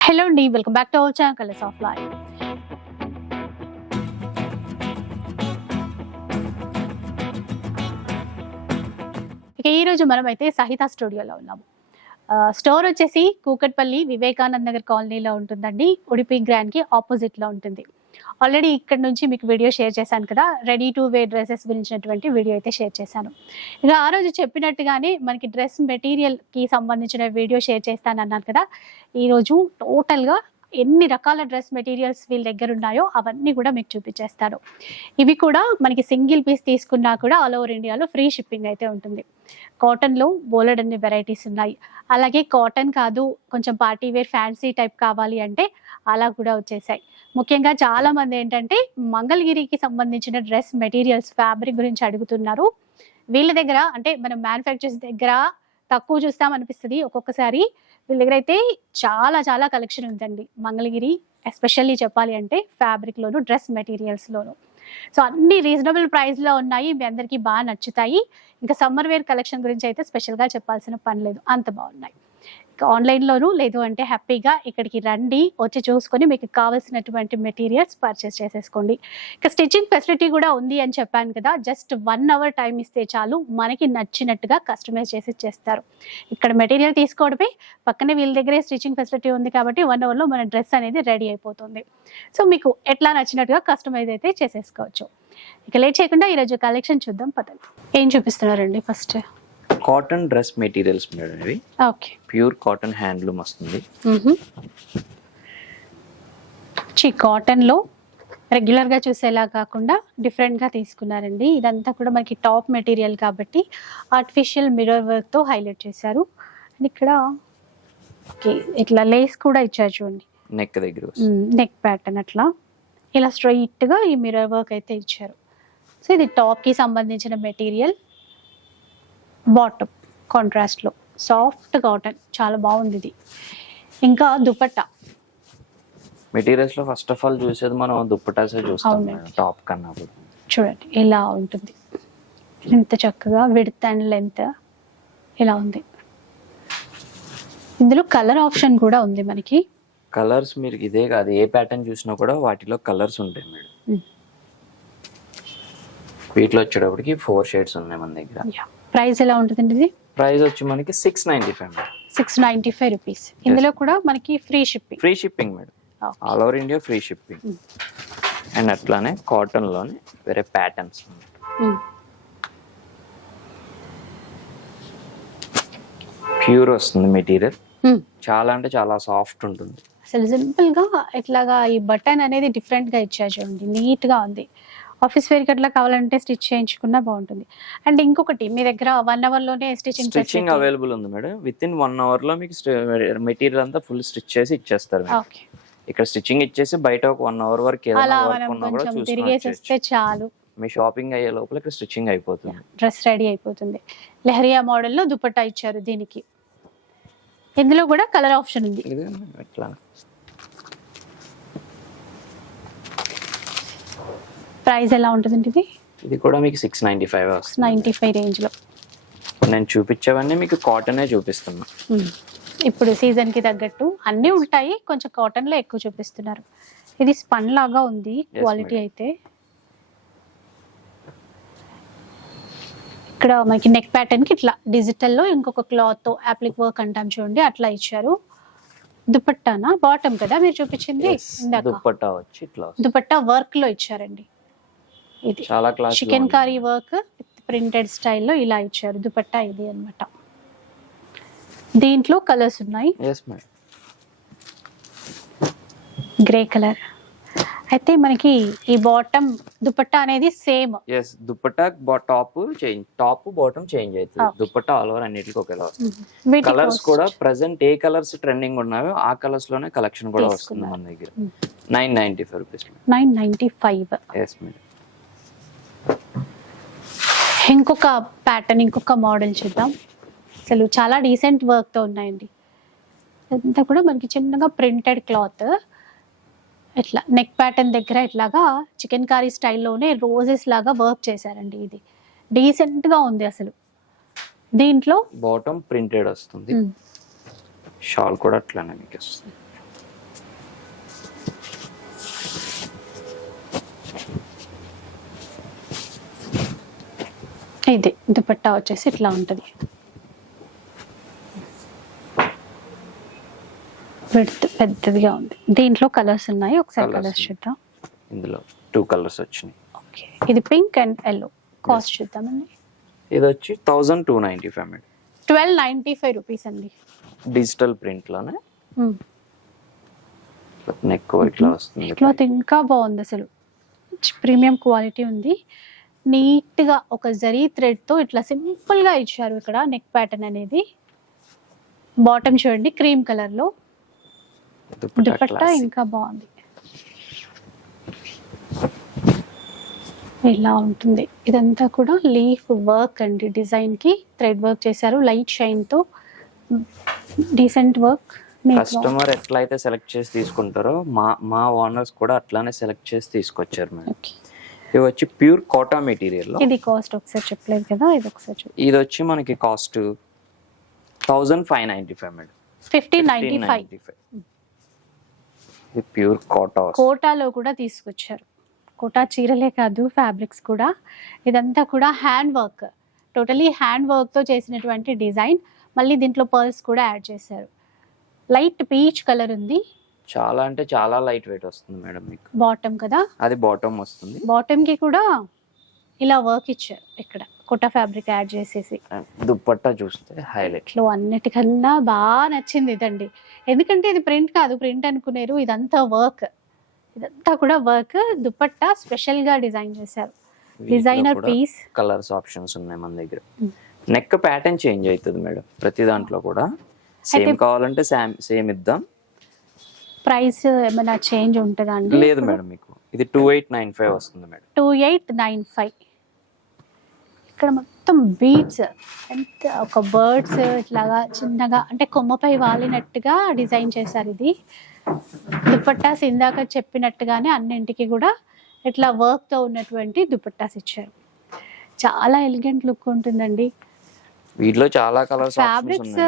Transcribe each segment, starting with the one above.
Hello అండి welcome back to our channel colours of life ఇక ఈ రోజు మనం అయితే సహిత స్టూడియోలో ఉన్నాము. స్టోర్ వచ్చేసి కూకట్పల్లి వివేకానంద నగర్ కాలనీలో ఉంటుందండి. ఉడిపి గ్రాండ్కి ఆపోజిట్లో ఉంటుంది. ఆల్రెడీ ఇక్కడ నుంచి మీకు వీడియో షేర్ చేశాను కదా? రెడీ టు వేర్ డ్రెస్సెస్ గురించినటువంటి వీడియో అయితే షేర్ చేశాను. ఇక ఆ రోజు చెప్పినట్టుగానే మనకి డ్రెస్ మెటీరియల్కి సంబంధించిన వీడియో షేర్ చేస్తాను అన్నాను కదా ఈరోజు టోటల్గా ఎన్ని రకాల డ్రెస్ మెటీరియల్స్ వీళ్ళ దగ్గర ఉన్నాయో అవన్నీ కూడా మీకు చూపించేస్తారు ఇవి కూడా మనకి సింగిల్ పీస్ తీసుకున్నా కూడా ఆల్ ఓవర్ ఇండియాలో ఫ్రీ షిప్పింగ్ అయితే ఉంటుంది. కాటన్లో బోలెడ్ అన్ని వెరైటీస్ ఉన్నాయి. అలాగే కాటన్ కాదు కొంచెం పార్టీ వేర్ ఫ్యాన్సీ టైప్ కావాలి అంటే అలా కూడా వచ్చేసాయి. ముఖ్యంగా చాలా మంది ఏంటంటే మంగళగిరికి సంబంధించిన డ్రెస్ మెటీరియల్స్ ఫ్యాబ్రిక్ గురించి అడుగుతున్నారు. వీళ్ళ దగ్గర అంటే మనం మ్యానుఫ్యాక్చర్స్ దగ్గర తక్కువ చూస్తాం అనిపిస్తుంది ఒక్కొక్కసారి. వీళ్ళ దగ్గర అయితే చాలా చాలా కలెక్షన్ ఉందండి. మంగళగిరి ఎస్పెషల్లీ చెప్పాలి అంటే ఫ్యాబ్రిక్లోను డ్రెస్ మెటీరియల్స్లోను సో అన్ని రీజనబుల్ ప్రైస్లో ఉన్నాయి. మీ అందరికీ బాగా నచ్చుతాయి. ఇంకా సమ్మర్ వేర్ కలెక్షన్ గురించి అయితే స్పెషల్గా చెప్పాల్సిన పని లేదు. అంత బాగున్నాయి. ఆన్లైన్లోను లేదు అంటే హ్యాపీగా ఇక్కడికి రండి వచ్చి చూసుకొని మీకు కావాల్సినటువంటి మెటీరియల్స్ పర్చేస్ చేసేసుకోండి. ఇక స్టిచ్చింగ్ ఫెసిలిటీ కూడా ఉంది అని చెప్పాను కదా జస్ట్ వన్ అవర్ టైం ఇస్తే చాలు మనకి నచ్చినట్టుగా కస్టమైజ్ చేసి చేస్తారు ఇక్కడ మెటీరియల్ తీసుకోవడమే పక్కనే వీళ్ళ దగ్గరే స్టిచ్చింగ్ ఫెసిలిటీ ఉంది కాబట్టి వన్ అవర్లో మన డ్రెస్ అనేది రెడీ అయిపోతుంది. సో మీకు ఎట్లా నచ్చినట్టుగా కస్టమైజ్ అయితే చేసేసుకోవచ్చు. ఇక లేట్ చేయకుండా ఈరోజు కలెక్షన్ చూద్దాం పదండి. ఏం చూపిస్తున్నారండి first cotton dress materials madam ఇవి. ఓకే. ప్యూర్ కాటన్ హ్యాండ్లూమ్ వస్తుంది. చి కాటన్లో రెగ్యులర్గా చూసేలా కాకుండా డిఫరెంట్గా తీసుకున్నారండి. ఇదంతా కూడా మనకి టాప్ మెటీరియల్ కాబట్టి ఆర్టిఫిషియల్ మిర్రర్ వర్క్తో హైలైట్ చేశారు. అండ్ ఇక్కడ ఓకే ఇట్లా లేస్ కూడా ఇచ్చారు చూడండి. నెక్ దగ్గర నెక్ ప్యాటర్న్ అట్లా. ఇలా స్ట్రైట్గా ఈ మిర్రర్ వర్క్ అయితే ఇచ్చారు. సో ఇది టాప్కి సంబంధించిన మెటీరియల్ బాటమ్ కాంట్రాస్ట్లో. Soft cotton. చాలా బాగుంది ఇది. ఇంకా దుపట్టా. మెటీరియల్స్లో ఫస్ట్ ఆఫ్ ఆల్ చూసేది మనం దుప్పటాసే చూస్తాం. అవునండి. టాప్ కన్నా కూడా. చూడండి ఇలా ఉంటుంది. ఎంత చక్కగా విడ్త్ అండ్ లెంత్ ఇలా ఉంది. ఇందులో కలర్ ఆప్షన్ కూడా ఉంది మనకి. కలర్స్ మీరు ఇదే కాదు ఏ ప్యాటర్న్ చూసినా కూడా వాటిలో కలర్స్ ఉంటాయి మేడం. వీటిలో వచ్చేటప్పటికి ఫోర్ షేడ్స్ ఉన్నాయి మన దగ్గర. ప్రైస్ ఎలా ఉంటుందండి ఇది? ప్రైస్ వచ్చి మనకి six ninety five madam. Six ninety five rupees ఇందులో కూడా మనకి free shipping free shipping madam. All over India free shipping. And అట్లానే కాటన్లోనే వేరే ప్యాటర్న్స్ ప్యూర్ వస్తుంది మెటీరియల్ చాలా అంటే చాలా సాఫ్ట్ ఉంటుంది. అసలు సింపుల్గా ఇట్లాగా ఈ బటన్ అనేది డిఫరెంట్గా ఇచ్చారు చూడండి నీట్గా ఉంది. ఆఫీస్ వేర్ అట్లా కావాలంటే స్టిచ్ చేయించుకున్నా బాగుంటుంది. అండ్ ఇంకొకటి మీ దగ్గర వన్ అవర్లోనే స్టిచింగ్ స్టిచ్చింగ్ అవైలబుల్ ఉంది మేడం. విత్ ఇన్ వన్ అవర్లో మీకు మెటీరియల్ అంతా ఫుల్ స్టిచ్ చేసి ఇచ్చేస్తారు ఇక్కడ స్టిచ్చింగ్ ఇచ్చేసి బయట ఒక వన్ అవర్ వరకు అలా ఏదైనా మనం వర్క్ ఉన్నా కూడా కొంచెం చూసుకొని తిరిగేసి వస్తే వచ్చేయచ్చు. చాలు. మీ షాపింగ్ అయ్యే లోపల ఇక్కడ స్టిచ్చింగ్ అయిపోతుంది. డ్రెస్ రెడీ అయిపోతుంది. లెహరియా మోడల్లో దుపట్టా ఇచ్చారు దీనికి. ఇందులో కూడా కలర్ ఆప్షన్ ఉంది ఇది ఎట్లా ప్రైస్ ఎలా ఉంటుందండి ఇది? ఇది కూడా మీకు సిక్స్ నైన్టీ ఫైవ్ వస్తుంది. నైంటీ ఫైవ్ రేంజ్లో నేను చూపించేవన్నీ మీకు కాటనే చూపిస్తున్నా. ఇప్పుడు సీజన్కి తగ్గట్టు అన్నీ ఉంటాయి కొంచెం కాటన్లో ఎక్కువ చూపిస్తున్నారు. ఇది స్పన్ లాగా ఉంది క్వాలిటీ. అయితే. ఇక్కడ మనకి నెక్ ప్యాటర్న్కి ఇట్లా డిజిటల్లో ఇంకొక క్లాత్తో అప్లిక్ వర్క్ అంటాం చూడండి అట్లా ఇచ్చారు. దుపట్టానా? బాటమ్ కదా మీరు చూపించింది? దుప్పట్టా వచ్చి ఇట్లా. దుపట్టా వర్క్లో ఇచ్చారండి. ఇది. చాలా class chikankari work printed స్టైల్లో ఇలా ఇచ్చారు. దుపట్టా ఇది అన్నమాట. దీంట్లో కలర్స్ ఉన్నాయి. గ్రే కలర్ అయితే మనకి ఈ బాటమ్ దుపట్టా అనేది same as dupatta top change top bottom change అవుతుంది. దుప్పట్టా ఆల్ ఓవర్ అన్నిటికీ ఒకేలా వస్తుంది కలర్స్ కూడా ప్రెసెంట్ ఏ కలర్స్ ట్రెండింగ్ ఉన్నాయో ఆ కలర్స్లోనే కలెక్షన్ కూడా వస్తుంది. మన దగ్గర. Nine ninety five rupees nine ninety five yes madam ఇంకొక ప్యాటర్న్ ఇంకొక మోడల్ చూద్దాం. అసలు చాలా డీసెంట్ వర్క్తో ఉన్నాయండి. అంతా కూడా మనకి చిన్నగా ప్రింటెడ్ క్లాత్ ఇట్లా నెక్ ప్యాటర్న్ దగ్గర ఇట్లాగా చికెన్ కర్రీ స్టైల్లోనే రోజెస్ లాగా వర్క్ చేశారండి ఇది. డీసెంట్గా ఉంది అసలు. దీంట్లో బాటమ్ ప్రింటెడ్ వస్తుంది. షాల్ కూడా అట్లానే మీకు వస్తుంది. ఇది దుపట్టా వచ్చేసి ఇట్లా ఉంటుంది. విడ్త్ పెద్దదిగా ఉంది. దీంట్లో కలర్స్ ఉన్నాయి. ఒకసారి కలర్స్. చూద్దాం. ఇందులో టూ కలర్స్ వచ్చినాయి. ఓకే ఇది పింక్ అండ్ ఎల్లో కాస్ట్ చూద్దామండి. ఇది వచ్చి thousand two ninety five madam twelve ninety five rupees అండి డిజిటల్ ప్రింట్లోనే. నెక్ ఇట్లా వస్తుంది క్లాత్ ఇంకా బాగుంది అసలు. ప్రీమియం క్వాలిటీ ఉంది. నీట్గా ఒక జరీ థ్రెడ్తో ఇట్లా సింపుల్గా ఇచ్చారు ఇక్కడ నెక్ ప్యాటర్న్ అనేది. బాటమ్ చూడండి క్రీమ్ కలర్లో. దుపట్టా. ఇంకా బాగుంది. ఇలా ఉంటుంది. ఇదంతా కూడా లీఫ్ వర్క్ అండి. డిజైన్కి థ్రెడ్ వర్క్ చేశారు. లైట్ షైన్తో డీసెంట్ వర్క్. కస్టమర్ ఎట్లా అయితే సెలెక్ట్ చేసి తీసుకుంటారో మా మా ఓనర్స్ కూడా అట్లానే సెలెక్ట్ చేసి తీసుకొచ్చారు మేడం. ఇవి వచ్చి ప్యూర్ కోటా మెటీరియల్ ఇది కాస్ట్ ఒకసారి చెప్పలేదు కదా ఇది ఒకసారి ఇది వచ్చి మనకి cost thousand five ninety five madam. Fifteen ninety five. ఇది ప్యూర్ కోటా కోటాలో కూడా తీసుకొచ్చారు. కోటా చీరలే కాదు ఫ్యాబ్రిక్స్ కూడా. ఇదంతా కూడా హ్యాండ్ వర్క్. టోటలీ హ్యాండ్ వర్క్తో చేసినటువంటి డిజైన్. మళ్ళీ దీంట్లో పర్ల్స్ కూడా యాడ్ చేశారు. లైట్ పీచ్ కలర్ ఉంది. చాలా అంటే చాలా లైట్ వెయిట్ వస్తుంది మేడం మీకు. బాటమ్ కదా? అది బాటమ్ వస్తుంది. బాటమ్కి కూడా ఇలా వర్క్ ఇచ్చారు ఇక్కడ. కొట్ట ఫ్యాబ్రిక్ యాడ్ చేసేసి. దుప్పట్టా చూస్తే హైలైట్. ఇట్లా అన్నిటికన్నా బాగా నచ్చింది ఇదండి. ఎందుకంటే ఇది ప్రింట్ కాదు ప్రింట్ అనుకునేరు. ఇదంతా వర్క్. ఇదంతా కూడా వర్క్. దుపట్టా స్పెషల్గా డిజైన్ చేశారు. డిజైనర్ పీస్ కలర్స్ ఆప్షన్స్ ఉన్నాయి మన దగ్గర. నెక్ ప్యాటర్న్ చేంజ్ అవుతుంది మేడం. ప్రతి దాంట్లో కూడా. సేమ్ కావాలంటే సేమ్ సేమ్ ఇద్దాం. ప్రైస్ ఏమైనా చేంజ్ ఉంటుందా అండి? లేదు మేడం మీకు. ఇది టూ ఎయిట్ నైన్ ఫైవ్ వస్తుంది madam. Two eight nine five ఇక్కడ మొత్తం బీడ్స్ ఎంత ఒక బర్డ్స్ ఇట్లాగా చిన్నగా అంటే కొమ్మపై వాలినట్టుగా డిజైన్ చేశారు ఇది. దుపట్టాస్ ఇందాక చెప్పినట్టుగానే అన్నింటికి కూడా ఇట్లా వర్క్తో ఉన్నటువంటి దుపట్టాస్ ఇచ్చారు. చాలా ఎలిగెంట్ లుక్ ఉంటుందండి. వీటిలో చాలా కలర్స్ ఫ్యాబ్రిక్స్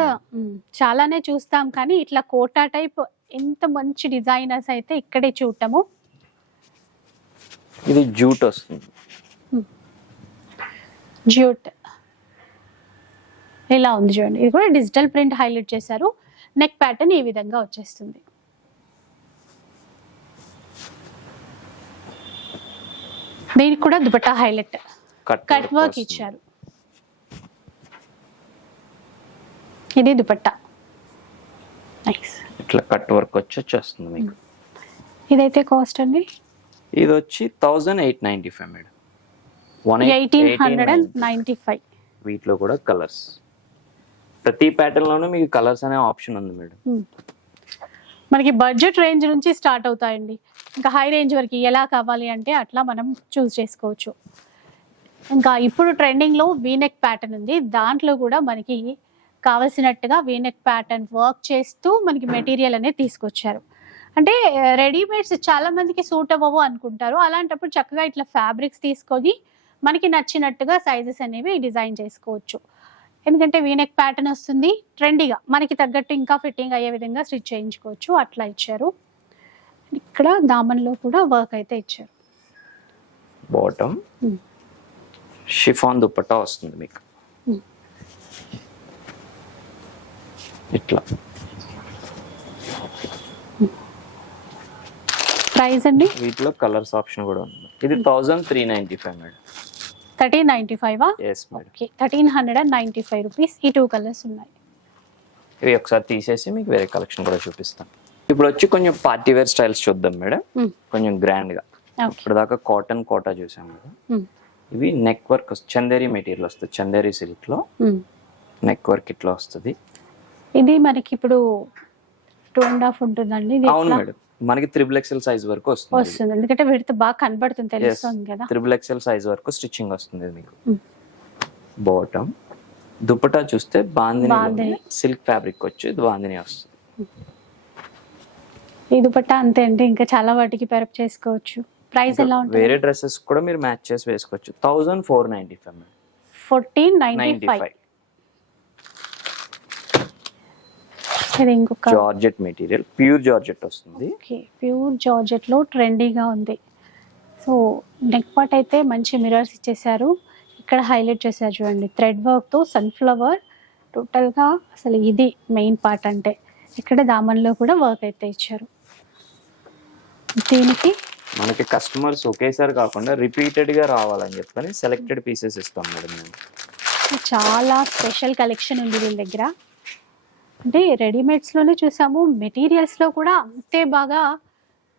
చాలానే చూస్తాం కానీ ఇట్లా కోటా టైప్ ఎంత మంచి డిజైనర్స్ అయితే ఇక్కడే చూడటము. ఇది జూట్ వస్తుంది. జ్యూట్. ఇలా ఉంది చూడండి. ఇది కూడా డిజిటల్ ప్రింట్ హైలైట్ చేశారు. నెక్ ప్యాటర్న్ ఈ విధంగా వచ్చేస్తుంది. దీనికి కూడా దుపట్టా హైలైట్. కట్ వర్క్ ఇచ్చారు. ఇది దుపట్టా. ఇట్లా కట్ వర్క్ వచ్చి వచ్చేస్తుంది మీకు. ఇదైతే కాస్ట్ అండి? ఇది వచ్చి thousand eight ninety five madam. One eighteen hundred and ninety five. వీటిలో కూడా కలర్స్. ప్రతి ప్యాటర్న్ లోనూ మీకు కలర్స్ అనే ఆప్షన్ ఉంది మేడం. మనకి బడ్జెట్ రేంజ్ నుంచి స్టార్ట్ అవుతాయండి. ఇంకా హై రేంజ్ వరకు ఎలా కావాలి అంటే అట్లా మనం చూస్ చేసుకోవచ్చు. ఇంకా ఇప్పుడు ట్రెండింగ్లో వీనెక్ ప్యాటర్న్ ఉంది. దాంట్లో కూడా మనకి కావలసినట్టుగా వీనెక్ ప్యాటర్న్ వర్క్ చేస్తూ మనకి మెటీరియల్ అనేది తీసుకొచ్చారు. అంటే రెడీమేడ్స్ చాలా మందికి సూట్ అవ్వవు అనుకుంటారు. అలాంటప్పుడు చక్కగా ఇట్లా ఫ్యాబ్రిక్స్ తీసుకొని మనకి నచ్చినట్టుగా సైజెస్ అనేవి డిజైన్ చేసుకోవచ్చు. ఎందుకంటే వీనెక్ ప్యాటర్న్ వస్తుంది. ట్రెండీగా మనకి తగ్గట్టు ఇంకా ఫిట్టింగ్ అయ్యే విధంగా స్టిచ్ చేయించుకోవచ్చు. అట్లా ఇచ్చారు. ఇక్కడ దామన్లో కూడా వర్క్ అయితే ఇచ్చారు. Bottom Hmm. షిఫాన్ దుపట్టా వస్తుంది మీకు. ఇట్లా. ప్రైస్ అండి? వీటిలో కలర్స్ ఆప్షన్ కూడా ఉంది. ఇది thousand three ninety five madam. Thirteen ninety five? Yes madam. Okay. Thirteen hundred and ninety five rupees. ఈ టూ కలర్స్ ఉన్నాయి. ఇవి ఒకసారి తీసేసి మీకు వేరే కలెక్షన్ కూడా చూపిస్తాను ఇప్పుడు వచ్చి కొంచెం పార్టీ వేర్ స్టైల్స్ చూద్దాం మేడం. కొంచెం గ్రాండ్గా ఓకే. ఇప్పుడు దాకా కాటన్ కోటా చూసాం మేడం ఇవి నెక్ వర్క్ చందేరి మెటీరియల్ వస్తుంది. చందేరి సిల్క్లో నెక్ వర్క్ ఇట్లా వస్తుంది. ఇది మనకి ఇప్పుడు టూ అండ్ హాఫ్ ఉంటుందండి. ఇది అవును ఎట్లా? మేడం. మనకి త్రిబుల్ ఎక్సెల్ సైజ్ వరకు వస్తుంది. వస్తుంది. ఎందుకంటే విడత బాగా కనబడుతుంది తెలుస్తుంది కదా. త్రిబుల్ ఎక్సెల్ సైజ్ వరకు స్టిచ్చింగ్ వస్తుంది ఇది మీకు. Hmm. బాటమ్ దుపట్టా చూస్తే బాందిని బాందిని. సిల్క్ ఫ్యాబ్రిక్ వచ్చి బాందిని వస్తుంది. ఈ దుపట్టా అంతే అండి. ఇంకా చాలా వాటికి పెరప్ చేసుకోవచ్చు. ప్రైస్ ఎలా ఉంటుంది? వేరే డ్రెస్సెస్ కూడా మీరు మ్యాచ్ చేసి వేసుకోవచ్చు. Thousand four ninety five fourteen ninety ninety five five ఇది ఇంకొక జార్జెట్ మెటీరియల్ ప్యూర్ జార్జెట్ వస్తుంది. ఓకే ప్యూర్ జార్జెట్లో ట్రెండీగా ఉంది. సో నెక్ పార్ట్ అయితే మంచి మిరర్స్ ఇచ్చేసారు ఇక్కడ హైలైట్ చేశారు చూడండి థ్రెడ్ వర్క్తో సన్ఫ్లవర్ టోటల్గా అసలు ఇది మెయిన్ పార్ట్ అంటే. ఇక్కడ దామన్లో కూడా వర్క్ అయితే ఇచ్చారు. దీనికి మనకి కస్టమర్స్ ఒకేసారి కాకుండా రిపీటెడ్గా రావాలని చెప్పని సెలెక్టెడ్ పీసెస్ ఇస్తాం మేడం మేము. చాలా స్పెషల్ కలెక్షన్ ఉంది వీళ్ళ దగ్గర. అంటే రెడీమేడ్స్లోనే చూసాము. మెటీరియల్స్లో కూడా అంతే బాగా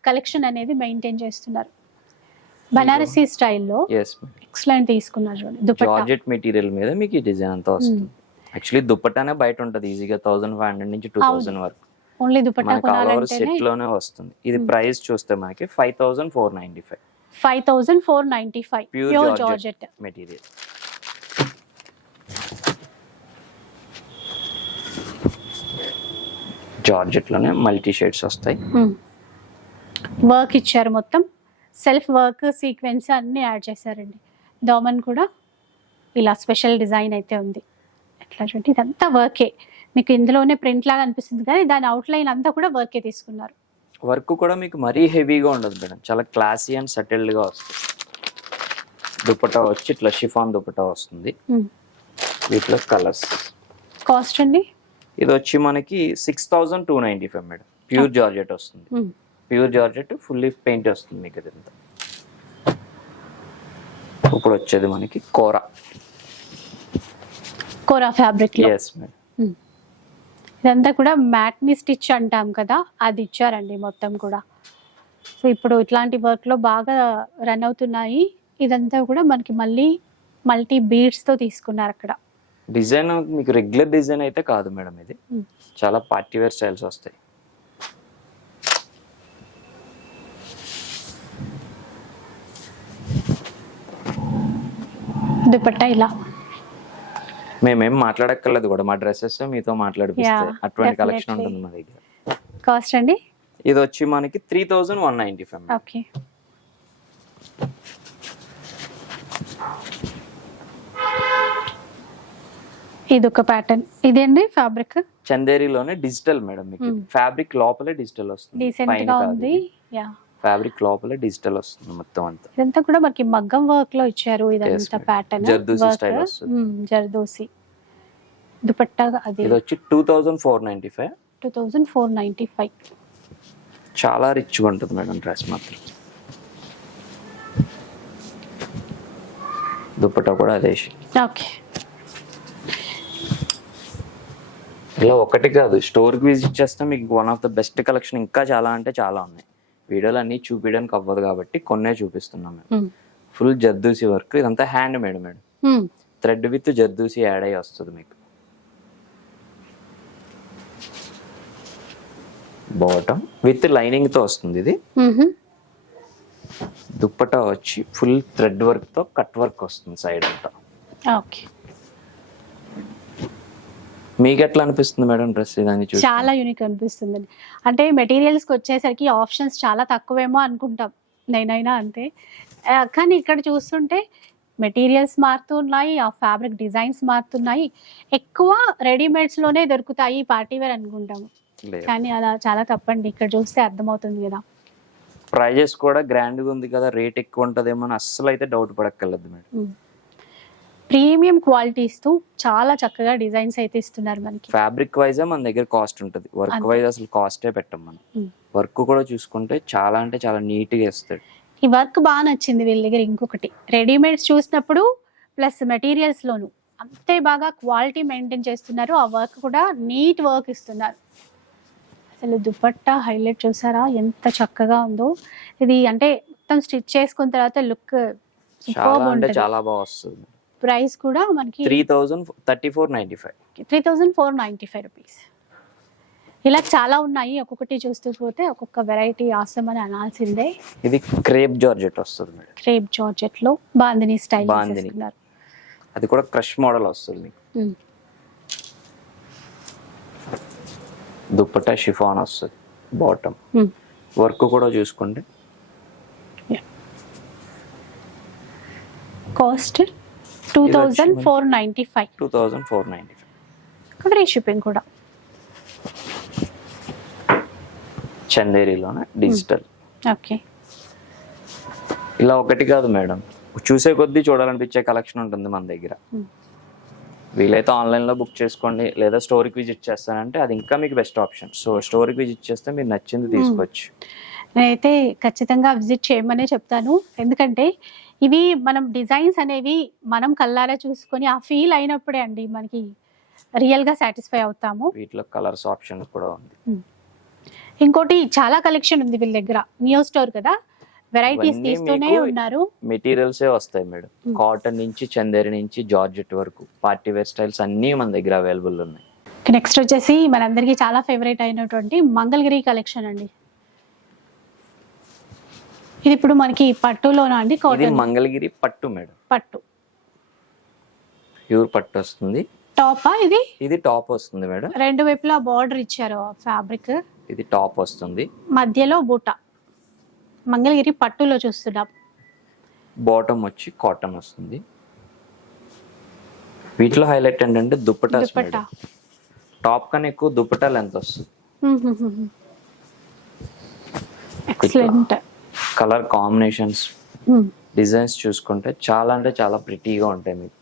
కలెక్షన్ అనేది మెయింటైన్ చేస్తున్నారు. బనారసీ స్టైల్లో ఎక్సలెంట్ తీసుకున్నారు చూడండి. జార్జెట్ మెటీరియల్ మీద మీకు ఈ డిజైన్ అంతా వస్తుంది. యాక్చువల్లీ దుప్పటానే బయట ఉంటుంది. ఈజీగా థౌసండ్ ఫైవ్ హండ్రెడ్ నుంచి టూ థౌసండ్ వరకు. ఓన్లీ దుపట్టా కొనాలంటేనే సెట్లోనే వస్తుంది. ఇది ప్రైస్ చూస్తే మనకి five thousand four ninety five five thousand four ninety five pure georgette material జార్జెట్లోనే multi shades వస్తాయి. వర్క్ ఇచ్చారు మొత్తం. సెల్ఫ్ వర్క్ సీక్వెన్స్ అన్ని యాడ్ చేశారండి. దోమన్ కూడా ఇలా స్పెషల్ డిజైన్ అయితే ఉంది. ఎట్లా చూడండి ఇదంతా వర్కే మీకు ఇందులోనే ప్రింట్ లాగా అనిపిస్తుంది కానీ దాని అవుట్లైన్ అంతా కూడా వర్కే తీసుకున్నారు. వర్క్ కూడా మీకు మరీ హెవీగా ఉండదు మేడం. చాలా క్లాసీ అండ్ సెటిల్డ్గా వస్తుంది. దుపట్టా వచ్చి ఇట్లా షిఫాన్ దుపట్టా వస్తుంది. వీటిలో కలర్స్ కాస్ట్ అండి? ఇది వచ్చి మనకి six thousand two ninety five madam. Pure georgette వస్తుంది. ప్యూర్ జార్జెట్ ఫుల్లీ పెయింట్ వస్తుంది మీకు ఇదంతా. ఇప్పుడు వచ్చేది మనకి kora. Kora fabric yes madam ఇదంతా కూడా మ్యాట్ని స్టిచ్ అంటాం కదా అది ఇచ్చారండి మొత్తం కూడా. సో ఇప్పుడు ఇట్లాంటి వర్క్లో బాగా రన్ అవుతున్నాయి. ఇదంతా కూడా మనకి మళ్ళీ మల్టీ బీడ్స్తో తీసుకున్నారు అక్కడ. డిజైన్ మీకు రెగ్యులర్ డిజైన్ అయితే కాదు మేడం ఇది. Hmm. చాలా పార్టీ వేర్ స్టైల్స్ వస్తాయి. దుపట్టా ఇలా. మేమేం మాట్లాడక్కర్లేదు కూడా మా డ్రెస్సెస్ మీతో మాట్లాడిపిస్తాయి అటువంటి కలెక్షన్. ఉంటుంది మా దగ్గర. కాస్ట్ అండి? ఇది వచ్చి మనకి three thousand one ninety five okay ఇది ఒక ప్యాటర్న్ ఇదేంటి ఫ్యాబ్రిక్ చందేరిలోనే డిజిటల్ మేడం మీకు. Hmm. ఫ్యాబ్రిక్ లోపలే డిజిటల్ వస్తుంది. డీసెంట్గా ఉంది. యా ఫ్యాబ్రిక్ లోపలే డిజిటల్ వస్తుంది మొత్తం అంతా. ఇదంతా కూడా మనకి మగ్గం వర్క్లో ఇచ్చారు ఇదంతా. ప్యాటర్న్ జర్దోసి style వస్తుంది. జర్దోసి. దుపట్టా అది. ఇది వచ్చి two thousand four ninety five two thousand four ninety five చాలా రిచ్గా ఉంటుంది మేడం డ్రెస్ మాత్రం. దుప్పటా కూడా అదే. ఓకే ఇలా ఒకటి కాదు స్టోర్కి విజిట్ చేస్తే మీకు one of the best collection ఇంకా చాలా అంటే చాలా ఉన్నాయి. వీడియోలు అన్ని చూపించడానికి అవ్వదు కాబట్టి కొన్నే చూపిస్తున్నాం మేము. ఫుల్ జర్దూసి వర్క్ ఇదంతా hand made. Madam thread with zardozi add అయ్యి వస్తుంది మీకు. బాటమ్ విత్ లైనింగ్తో వస్తుంది ఇది. దుప్పటా వచ్చి ఫుల్ థ్రెడ్ వర్క్తో కట్ వర్క్ వస్తుంది సైడ్ అంతా. ఓకే. మీకు ఎట్లా అనిపిస్తుంది మేడం డ్రెస్ చూసి? చాలా యూనిక్ అనిపిస్తుంది అంటే మెటీరియల్స్కి వచ్చేసరికి ఆప్షన్స్ చాలా తక్కువేమో అనుకుంటాం. నేనైనా అంతే. కానీ ఇక్కడ చూస్తుంటే మెటీరియల్స్ మారుతున్నాయి ఆ ఫ్యాబ్రిక్ డిజైన్స్ మారుతున్నాయి. ఎక్కువ రెడీమేడ్స్లోనే దొరుకుతాయి పార్టీ వేర్ అనుకుంటాము. కానీ అలా చాలా తప్పండి. ఇక్కడ చూస్తే అర్థమవుతుంది కదా. ప్రైజెస్ కూడా గ్రాండ్గా ఉంది కదా రేట్ ఎక్కువ ఉంటదేమో అని అస్సలు అయితే డౌట్ పడక్కర్లేదు మేడం. ప్రీమియం క్వాలిటీస్తో చాలా చక్కగా డిజైన్స్ అయితే ఇస్తున్నారు మనకి. ఫ్యాబ్రిక్ వైజ్ మన దగ్గర కాస్ట్ ఉంటుంది. వర్క్. వైజ్ అసలు కాస్టే పెట్టం మనం. వర్క్ కూడా చూసుకుంటే చాలా అంటే చాలా నీట్గా ఇస్తాడు. ఈ వర్క్ బాగా నచ్చింది వీళ్ళ దగ్గర ఇంకొకటి. రెడీమేడ్స్ చూసినప్పుడు ప్లస్ మెటీరియల్స్లోను అంతే బాగా క్వాలిటీ మెయింటైన్ చేస్తున్నారు. ఆ వర్క్ కూడా నీట్ వర్క్ ఇస్తున్నారు. అసలు దుపట్టా హైలైట్ చూసారా? ఎంత చక్కగా ఉందో. ఇది అంటే మొత్తం స్టిచ్ చేసుకున్న తర్వాత లుక్ చాలా అంటే చాలా బాగా వస్తుంది. ప్రైస్ కూడా మనకి three thousand thirty four ninety five. Three thousand four ninety five rupees. ఇలా చాలా ఉన్నాయి. ఒక్కొక్కటి చూస్తూ పోతే ఒక్కొక్క వెరైటీ ఆసం అని అనాల్సిందే. ఇది క్రేప్ జార్జెట్ వస్తుంది మేడం. క్రేప్ జార్జెట్లో బాందిని స్టైల్ బాందిని. అది కూడా క్రష్ మోడల్ వస్తుంది. దుప్పటా షిఫాన్ వస్తుంది బాటమ్. వర్క్ కూడా చూసుకుంటే. Cost? Two thousand four ninety five two thousand four five free shipping కూడా చందేరిలోనే డిజిటల్ ఓకే ఇలా ఒకటి కాదు మేడం. చూసే కొద్దీ చూడాలనిపించే కలెక్షన్ ఉంటుంది మన దగ్గర. Hmm. వీలైతే ఆన్లైన్లో బుక్ చేసుకోండి లేదా స్టోర్కి విజిట్ చేస్తానంటే అది ఇంకా మీకు బెస్ట్ ఆప్షన్ సో స్టోర్కి విజిట్ చేస్తే మీరు నచ్చింది తీసుకోవచ్చు. నేనైతే ఖచ్చితంగా విజిట్ చేయమనే చెప్తాను. ఎందుకంటే ఇవి మనం డిజైన్స్ అనేవి మనం కల్లారా చూసుకొని ఆ ఫీల్ అయినప్పుడే అండి మనకి రియల్గా సాటిస్ఫై అవుతాము. వీటిలో కలర్స్ ఆప్షన్ కూడా ఉంది. ఇంకోటి చాలా కలెక్షన్ ఉంది వీళ్ళ దగ్గర. న్యూ స్టోర్ కదా? వెరైటీస్ తీస్తూనే ఉన్నారు. మెటీరియల్సే వస్తాయి మేడం. కాటన్ నుంచి చందేరి నుంచి జార్జెట్ వరకు పార్టీ వేర్ స్టైల్స్ అన్నీ మన దగ్గర అవైలబుల్ ఉన్నాయి. నెక్స్ట్ వచ్చేసి మనందరికీ చాలా ఫేవరెట్ అయినటువంటి మంగళగిరి కలెక్షన్ అండి. ఇది ఇప్పుడు మనకి పట్టులోనా అండి? ఇది కాటన్. మంగళగిరి పట్టు మేడం. పట్టు. ప్యూర్ పట్టు వస్తుంది. టాపా ఇది? ఇది టాప్ వస్తుంది మేడం. రెండు వైపులా బార్డర్ ఇచ్చారు ఫ్యాబ్రిక్. ఇది టాప్ వస్తుంది. మధ్యలో బూట. మంగళగిరి పట్టులో చూస్తున్నాం. బాటమ్ వచ్చి కాటన్ వస్తుంది. వీటిలో హైలైట్ ఏంటంటే దుప్పటా. దుపట్టా టాప్ కన్నా ఎక్కువ దుప్పటా లెంత్ వస్తుంది. ఎక్సలెంట్ కలర్ కాంబినేషన్స్ డిజైన్స్ చూసుకుంటే చాలా అంటే చాలా ప్రిటీగా ఉంటాయి మీకు.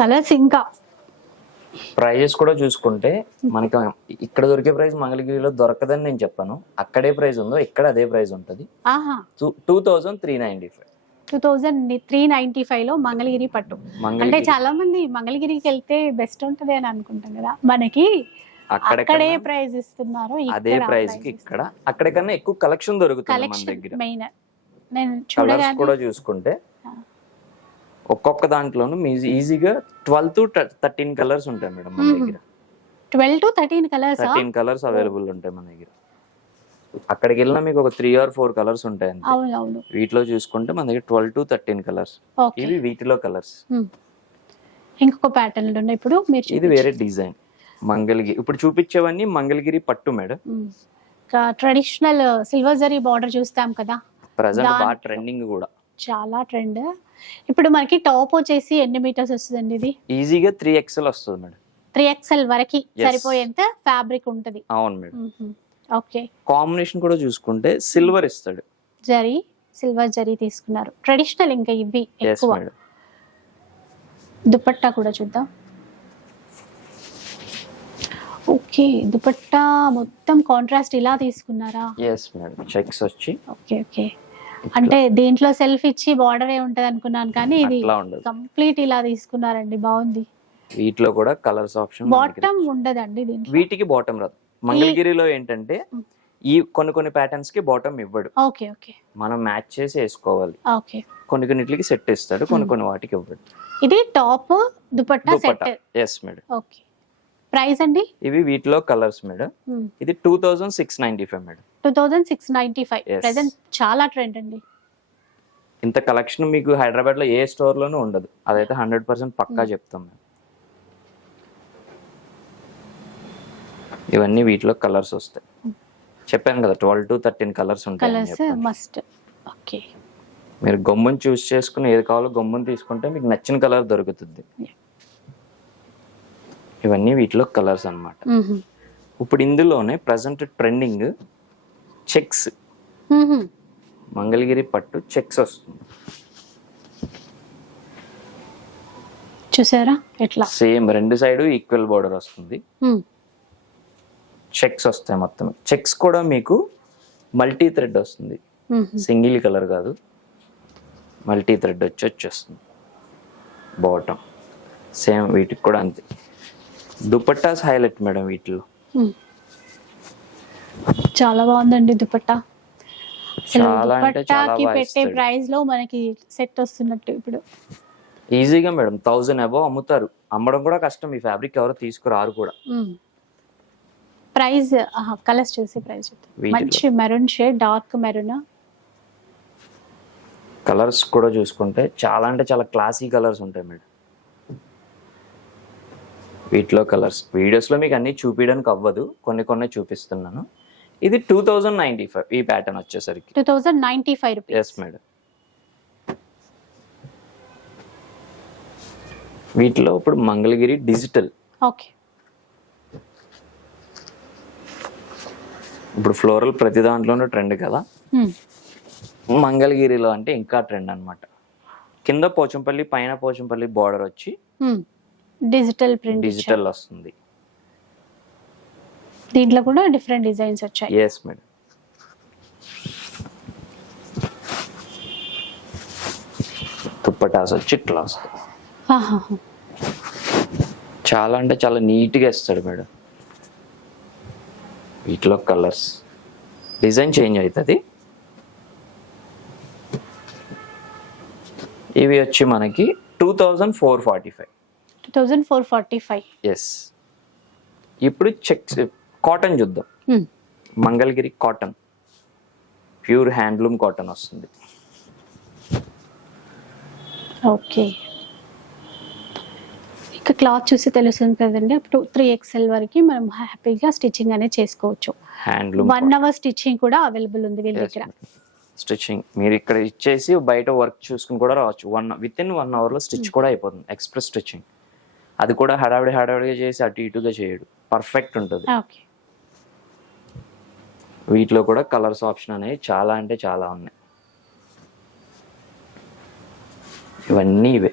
కలర్స్ ఇంకా. ప్రైజెస్ కూడా చూసుకుంటే మనకి ఇక్కడ దొరికే ప్రైస్ మంగళగిరిలో దొరకదని నేను చెప్పాను. అక్కడే ప్రైస్ ఉందో ఇక్కడ అదే ప్రైస్ ఉంటుంది. ఆహా. Two thousand three ninety five two thousand three ninety ఫైవ్లో మంగళగిరి పట్టు. అంటే చాలా మంది మంగళగిరికి వెళ్తే బెస్ట్ ఉంటది అని అనుకుంటాం కదా. మనకి అక్కడే ప్రైస్ ఇస్తున్నారు అదే ప్రైస్కి ఇక్కడ అక్కడ కన్నా ఎక్కువ కలెక్షన్ దొరుకుతుంది మన దగ్గర. నేను కలర్స్ కూడా చూసుకుంటే. ఒక్కొక్క దాంట్లోనూ మీ ఈజీగా ట్వెల్వ్ టు థర్టీన్ కలర్స్ ఉంటాయి మేడం మన. దగ్గర. Twelve to thirteen colours? Thirteen colours available ఉంటాయి మన దగ్గర. అక్కడికి వెళ్ళినా మీకు ఒక త్రీ ఆర్ ఫోర్ కలర్స్ ఉంటాయి వీటిలో చూసుకుంటే మన దగ్గర ట్వెల్వ్ టు థర్టీన్ కలర్స్. ఇవి వీటిలో కలర్స్. ఇంకొక ప్యాటర్న్ ఇప్పుడు మీరు ఇది వేరే డిజైన్. మంగళగిరి. ఇప్పుడు చూపించేవన్నీ మంగళగిరి పట్టు madam. Traditional silver zari border చూస్తాం కదా. ప్రజెంట్ బాగా. ట్రెండింగ్ కూడా. చాలా ట్రెండ్. ఇప్పుడు మనకి టాప్ వచ్చేసి ఎన్ని మీటర్స్ వస్తుందండి ఇది? ఈజీగా త్రీ ఎక్స్ఎల్ వస్తుంది మేడం. త్రీ ఎక్స్ఎల్ వరకు. సరిపోయేంత ఫ్యాబ్రిక్ ఉంటది. అవును మేడం. ఓకే. కాంబినేషన్ కూడా చూసుకుంటే సిల్వర్ ఇస్తాడు. జరీ సిల్వర్ జరీ తీసుకున్నారు. ట్రెడిషనల్ ఇంకా ఇవి ఎక్కువ. దుపట్టా కూడా చూద్దాం. ఓకే దుపట్టా మొత్తం కాంట్రాస్ట్ ఇలా తీసుకున్నారా? ఎస్ మేడం చెక్స్ వచ్చి. Okay okay. అంటే దీంట్లో సెల్ఫ్ ఇచ్చి బార్డర్ ఏ ఉంటది అనుకున్నాను కానీ ఇది అట్లా ఉండదు. కంప్లీట్ ఇలా తీసుకున్నారండి బాగుంది. వీటిలో కూడా కలర్స్ ఆప్షన్ బాటమ్ ఉండదండి దీంట్లో. వీటికి బాటమ్ రాదు. మంగళగిరిలో ఏంటంటే ఈ కొన్ని కొన్ని ప్యాటర్న్స్కి బాటమ్ ఇవ్వడు. Okay okay. మనం మ్యాచ్ చేసి వేసుకోవాలి. ఓకే. కొన్ని కొన్నిటికి సెట్ ఇస్తాడు కొన్ని కొన్ని వాటికి ఇవ్వడు. ఇది top dupatta set dupatta yes madam okay. Price అండి? ఇవి వీటిలో కలర్స్ మేడం. ఇది two thousand six ninety five madam. Two thousand six ninety five. Present చాలా ట్రెండ్ అండి. ఇంత కలెక్షన్ మీకు హైదరాబాద్లో ఏ స్టోర్ లోనూ ఉండదు. అదైతే హండ్రెడ్ పర్సెంట్ పక్కా చెప్తాం మేము ఇవన్నీ వీటిలో కలర్స్ వస్తాయి. చెప్పాను కదా ట్వెల్వ్ టు థర్టీన్ కలర్స్ ఉంటాయి. మస్ట్ ఓకే మీరు గమ్ముని చూస్ చేసుకుని ఏది కావాలో గమ్ముని తీసుకుంటే మీకు నచ్చిన కలర్ దొరుకుతుంది. ఇవన్నీ వీటిలో కలర్స్ అన్నమాట. ఇప్పుడు ఇందులోనే ప్రజెంట్ ట్రెండింగ్ చెక్స్. మంగళగిరి పట్టు చెక్స్ వస్తుంది. చూసారా? ఎట్లా? సేమ్ రెండు సైడ్ ఈక్వల్ బోర్డర్ వస్తుంది. చెక్స్ వస్తాయి మొత్తం. చెక్స్ కూడా మీకు మల్టీ థ్రెడ్ వస్తుంది. సింగిల్ కలర్ కాదు. మల్టీ థ్రెడ్ వచ్చి వచ్చేస్తుంది. బాటమ్. సేమ్ వీటికి కూడా అంతే. దుపట్టాస్ హైలైట్ మేడం వీటిలో. చాలా బాగుందండి దుపట్టా. చాలా అంటే చాలా దుపట్టాకి బాగా పెట్టే ఇస్తాడు. ప్రైస్లో మనకి సెట్ వస్తున్నట్టు ఇప్పుడు. ఈజీగా మేడం థౌజండ్ అబవ్ అమ్ముతారు. అమ్మడం కూడా కష్టం ఈ ఫ్యాబ్రిక్ ఎవరో తీసుకురారు కూడా. ప్రైస్ కలర్స్ చూసి ప్రైస్ వీటిలో. మంచి maroon shade dark maroon. Colours కూడా చూసుకుంటే చాలా అంటే చాలా క్లాసీ కలర్స్ ఉంటాయి మేడం. వీటిలో కలర్స్. వీడియోస్లో మీకు అన్ని చూపించడానికి అవ్వదు. కొన్ని కొన్ని చూపిస్తున్నాను. ఇది టూ థౌజండ్ నైంటీ ఫైవ్ ఈ ప్యాటర్న్ వచ్చేసరికి. Two thousand ninety five rupees yes madam వీటిలో ఇప్పుడు మంగళగిరి డిజిటల్ ఓకే ఇప్పుడు ఫ్లోరల్ ప్రతి దాంట్లోనూ ట్రెండ్ కదా? మంగళగిరిలో అంటే ఇంకా ట్రెండ్ అన్నమాట. కింద పోచంపల్లి పైన పోచంపల్లి బార్డర్ వచ్చి డిజిటల్ ప్రింట్ డిజిటల్ వస్తుంది. దీంట్లో కూడా డిఫరెంట్ డిజైన్స్ వచ్చాయి. ఎస్ మేడం దుప్పటాస్ వచ్చి ఇట్లా వస్తాయి. చాలా అంటే చాలా నీట్గా ఇస్తాడు మేడం. వీటిలో కలర్స్. డిజైన్ చేంజ్ అవుతుంది. ఇవి వచ్చి మనకి two thousand four forty five 2445 yes ఇప్పుడు చెక్స్ కాటన్ చూద్దాం Mangalagiri cotton pure handloom cotton వస్తుంది ఓకే ఇక క్లాత్ చూసి తెలుస్తుంది కదండి అప్పుడు త్రీ ఎక్స్ఎల్ వరకు మనం హ్యాపీగా స్టిచ్చింగ్ అనేది చేసుకోవచ్చు హ్యాండ్లూమ్ వన్ అవర్ స్టిచ్చింగ్ కూడా అవైలబుల్ ఉంది వీళ్ళ దగ్గర స్టిచ్చింగ్ మీరు ఇక్కడ ఇచ్చేసి బయట వర్క్ చూసుకుని కూడా రావచ్చు వన్ విత్ ఇన్ వన్ అవర్లో స్టిచ్ కూడా అయిపోతుంది ఎక్స్ప్రెస్ స్టిచ్చింగ్ అది కూడా హడావిడి హడావిడిగా చేసి అటు ఇటుగా చేయడు. పర్ఫెక్ట్ ఉంటుంది. వీటిలో కూడా కలర్స్ ఆప్షన్ అనేవి చాలా అంటే చాలా ఉన్నాయి. ఇవన్నీ ఇవే.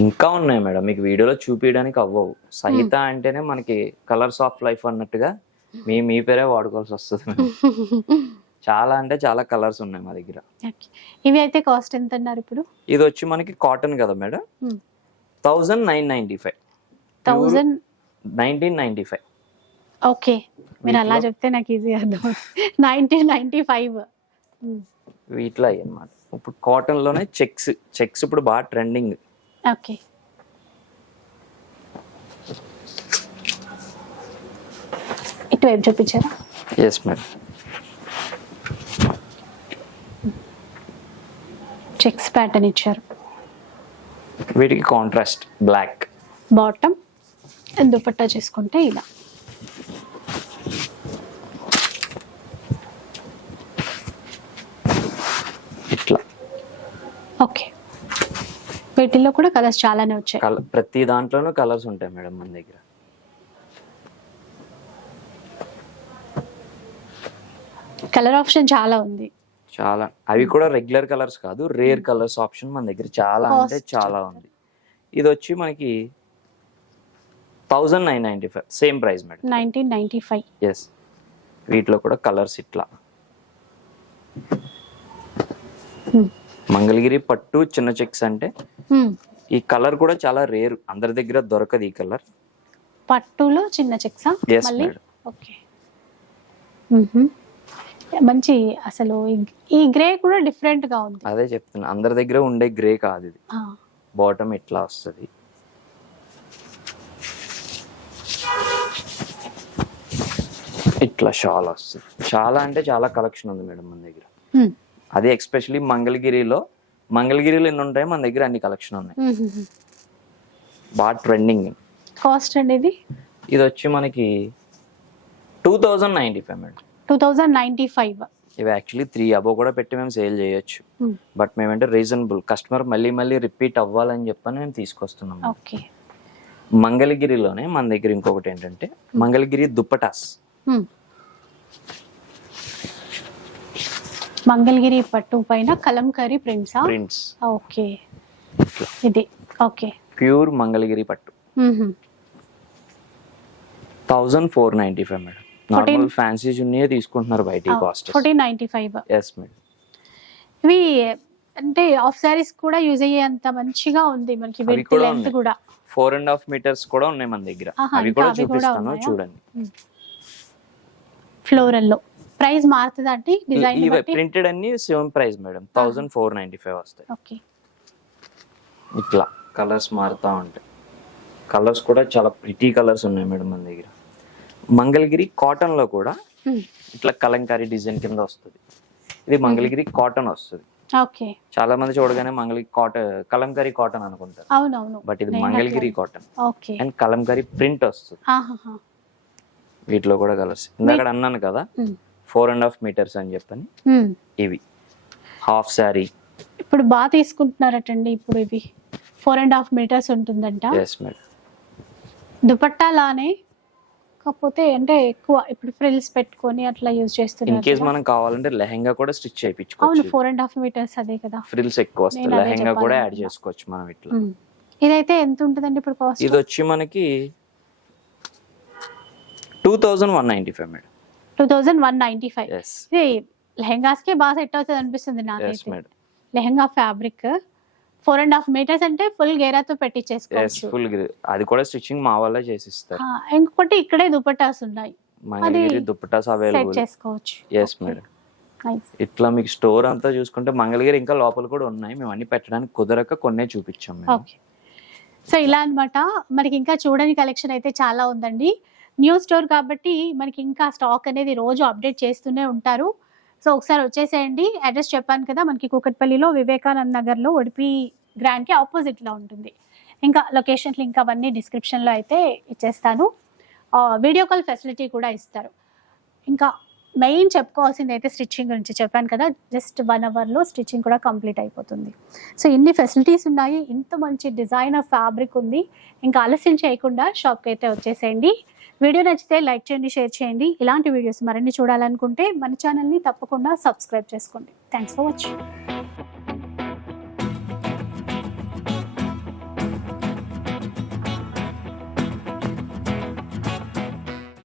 ఇంకా ఉన్నాయి మేడం. మీకు వీడియోలో చూపించడానికి అవ్వవు. సహిత అంటేనే మనకి కలర్స్ ఆఫ్ లైఫ్ అన్నట్టుగా మీ మీ పేరే వాడుకోవాల్సి వస్తుంది. చాలా అంటే చాలా కలర్స్ ఉన్నాయి మా దగ్గర. ఇవి అయితే కాస్ట్ ఎంత అన్నారు ఇప్పుడు? ఇది వచ్చి మనకి కాటన్ కదా madam? Thousand nine ninety five. Thousand nineteen ninety five. Okay మీరు అలా చెప్తే నాకు ఈజీ అర్థం. Nineteen ninety five. వీటిలో అన్నమాట ఇప్పుడు కాటన్లోనే చెక్స్ చెక్స్ ఇప్పుడు బాగా ట్రెండింగ్. ఓకే. ఇటువైపు చూపించారా? ఎస్ మేడం చెక్స్ ప్యాటర్న్ ఇచ్చారు. వీటికి కాంట్రాస్ట్ బ్లాక్ బాటమ్ దుపట్టా చేసుకుంటే ఇలా. ఇట్లా. ఓకే వీటిల్లో కూడా కలర్స్ చాలానే వచ్చాయి. కలర్ ప్రతి దాంట్లోనూ కలర్స్ ఉంటాయి మేడం మన దగ్గర. కలర్ ఆప్షన్ చాలా ఉంది. చాలా. అవి కూడా రెగ్యులర్ కలర్స్ కాదు రేర్ కలర్స్ ఆప్షన్ మన దగ్గర చాలా అంటే చాలా ఉంది. ఇది వచ్చి మనకి thousand nine ninety five same price madam nineteen ninety five yes వీటిలో కూడా కలర్స్ ఇట్లా. మంగళగిరి పట్టు చిన్న చెక్స్ అంటే ఈ కలర్ కూడా చాలా రేర్ అందరి దగ్గర దొరకదు ఈ కలర్ పట్టులో చిన్న చెక్సా? Madam. ఓకే మంచి అసలు ఈ- గ్రే కూడా డిఫరెంట్గా ఉంది. అదే చెప్తున్నా అందరి దగ్గర ఉండే గ్రే కాదు ఇది. బాటమ్ ఇట్లా వస్తుంది? ఇట్లా షాల్ వస్తుంది. చాలా అంటే చాలా కలెక్షన్ ఉంది మేడం మన దగ్గర. అదే ఎక్స్పెషలీ మంగళగిరిలో మంగళగిరిలో ఎన్ని ఉంటాయి మన దగ్గర అన్ని కలెక్షన్ ఉన్నాయి. బాగా ట్రెండింగ్ కాస్ట్ అండి ఇది? ఇది వచ్చి మనకి two thousand ninety five madam. Two thousand ninety five. ఇవి యాక్చువల్లీ త్రీ అబో కూడా పెట్టి మేము సేల్ చేయొచ్చు. Hmm. బట్ మేమంటే రీజనబుల్ కస్టమర్ మళ్ళీ మళ్ళీ రిపీట్ అవ్వాలని చెప్పని మేము తీసుకొస్తున్నాం ఓకే మంగళగిరిలోనే మన దగ్గర ఇంకొకటి ఏంటంటే మంగళగిరి దుప్పటాస్. హ్మ్. మంగళగిరి పట్టు పైన కలంకారీ ప్రింట్సా ప్రింట్స్ ఓకే ఇది. ఓకే ప్యూర్ మంగళగిరి పట్టు. Thousand four ninety five madam. Normal fancy చున్నీయే తీసుకుంటున్నారు బయట cost fourteen ninety five. Yes madam ఇవి అంటే ఆఫ్ సారీస్ కూడా యూజ్ అయ్యేంత మంచిగా ఉంది మనకి విత్ కూడా లెంత్. కూడా. ఫోర్ అండ్ హాఫ్ మీటర్స్ కూడా ఉన్నాయి మన దగ్గర. అవి కూడా చూపిస్తాను? చూడండి. ఫ్లోరల్లో. ప్రైస్ మారుతుంది అంటే డిజైన్ ప్రింటెడ్ అన్ని same price madam thousand four ninety five వస్తాయి. ఓకే ఇట్లా. కలర్స్ మారుతూ ఉంటాయి. కలర్స్ కూడా చాలా ప్రిటీ కలర్స్ ఉన్నాయి మేడం మన దగ్గర. మంగళగిరి కాటన్లో కూడా ఇట్లా కలంకారీ డిజైన్ కింద వస్తుంది. ఇది మంగళగిరి కాటన్ వస్తుంది. ఓకే. చాలా మంది చూడగానే మంగళగిరి కాటన్ కలంకారీ కాటన్ అనుకుంటారు. బట్ ఇది Mangalagiri cotton okay. And Kalamkari print వస్తుంది. వీటిలో కూడా కలర్స్. ఇందాక అన్నాను కదా. ఫోర్ అండ్ హాఫ్ మీటర్స్ అని చెప్పని ఉమ్. ఇవి. హాఫ్ శారీ ఇప్పుడు బాగా తీసుకుంటున్నారటండి ఇప్పుడు ఇవి. ఫోర్ అండ్ హాఫ్ మీటర్స్ ఉంటుందంట. ఎస్ మేడం దుపట్టా లానే కాకపోతే అంటే ఎక్కువ ఇప్పుడు ఫ్రిల్స్ పెట్టుకొని అట్లా యూజ్ ఇన్ చేస్తున్నారు కేస్ కదా. మనం కావాలంటే లెహంగా కూడా స్టిచ్ అవును చేయించుకోవచ్చు ఫోర్ అండ్ హాఫ్ మీటర్స్ అదే కదా. ఫ్రిల్స్ ఎక్కువ వస్తాయి. లెహంగా కూడా యాడ్. చేసుకోవచ్చు మనం ఇట్లా. ఇదైతే ఎంత ఉంటుందండి ఇప్పుడు కాస్ట్ ఇది వచ్చి మనకి two thousand one ninety five madam. Two thousand one ninety five yes ఇది లెహంగాస్కి బాగా సెట్ అవుతుంది అనిపిస్తుంది నాకైతే. Lehenga fabric four and half metres అంటే ఫుల్ గేరాతో పెట్టించేసుకోవచ్చు ఫుల్ అది కూడా స్టిచ్చింగ్ మా వల్ల చేసిస్తారు. ఇంకొకటి ఇక్కడే దుపట్టాస్ ఉన్నాయి. దుప్పటాస్ సెట్ అవైలబుల్ చేసుకోవచ్చు. ఎస్ మేడం ఇట్లా మీకు స్టోర్ అంతా చూసుకుంటే మంగళగిరి ఇంకా లోపల కూడా ఉన్నాయి. మేము అన్ని పెట్టడానికి కుదరక కొన్నే చూపించాం మేము. ఓకే సో ఇలా అన్నమాట. మనకి ఇంకా చూడని కలెక్షన్ అయితే చాలా ఉందండి. న్యూ స్టోర్ కాబట్టి మనకి ఇంకా స్టాక్ అనేది రోజు అప్డేట్ చేస్తూనే ఉంటారు. సో ఒకసారి వచ్చేసేయండి. అడ్రస్ చెప్పాను కదా మనకి కూకట్పల్లిలో వివేకానంద నగర్లో ఉడిపి గ్రాండ్కి ఆపోజిట్లో ఉంటుంది. ఇంకా లొకేషన్ లింక్ అవన్నీ డిస్క్రిప్షన్లో అయితే ఇచ్చేస్తాను. వీడియో కాల్ ఫెసిలిటీ కూడా ఇస్తారు. ఇంకా మెయిన్ చెప్పుకోవాల్సింది అయితే స్టిచ్చింగ్ గురించి చెప్పాను కదా జస్ట్ వన్ అవర్లో స్టిచ్చింగ్ కూడా కంప్లీట్ అయిపోతుంది. సో ఇన్ని ఫెసిలిటీస్ ఉన్నాయి ఇంత మంచి డిజైనర్ ఫ్యాబ్రిక్ ఉంది ఇంకా ఆలస్యం చేయకుండా షాప్కి అయితే వచ్చేసేయండి. వీడియో నచ్చితే లైక్ చేయండి షేర్ చేయండి. ఇలాంటి వీడియోస్ మరిన్ని చూడాలనుకుంటే మన ఛానల్ని తప్పకుండా సబ్స్క్రైబ్ చేసుకోండి. Thanks for watching